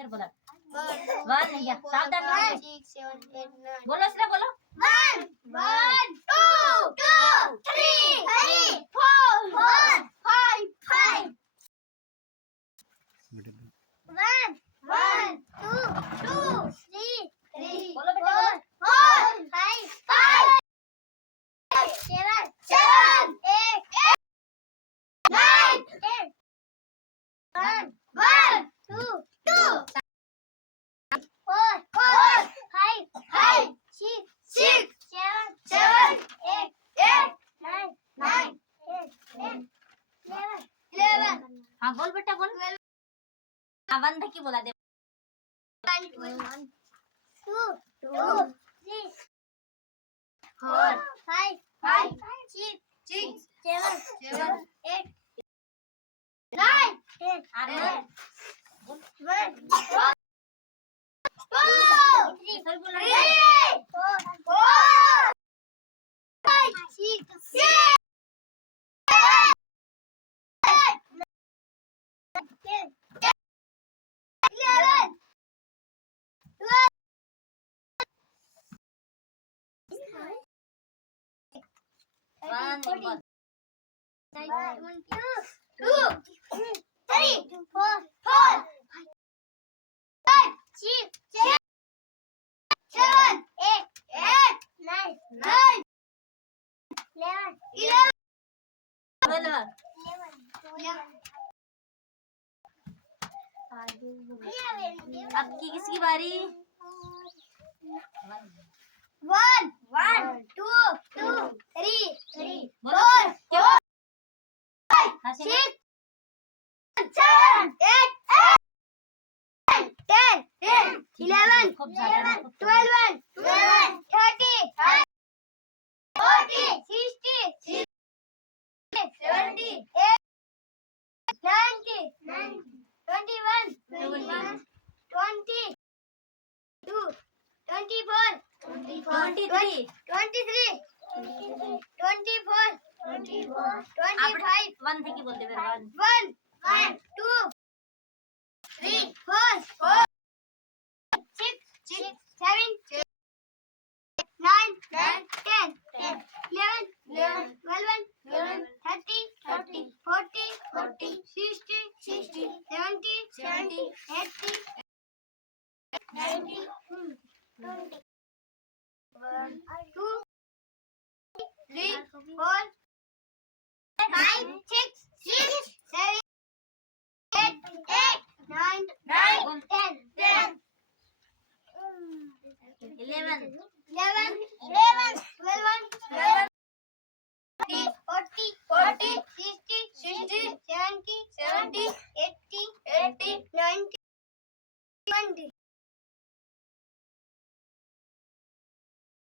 फिर बोला 1 या सावधान 5 6 7 8 9 बोलो श्रेया बोलो 1 1 2 3 4 5 5 1 1 2 3 बोलो बेटा बोलो 4 5 5 7 7 8 9 10 1 1 2 4 5 5 6 7 8 9 10 11 हाँ बोल बेटा बोल हाँ 1 की बोला दे 1 2 3 4 5 6 7 8 9 10 अरे 1 सर बोला 1 बोल 12 अब की किसकी बारी 1 2 3 बोलो 4 हाँ 6 से 7 8 10 11 खूब ज्यादा 12 13 14 16 17 19 21 22 24 23 23 24 25 1 की बोलते फिर 1 1 2 3 4 6 7 9 10 11 12 13 14 60 70 80 90 20 2 3 4 5 6 7 8 9 10 11 11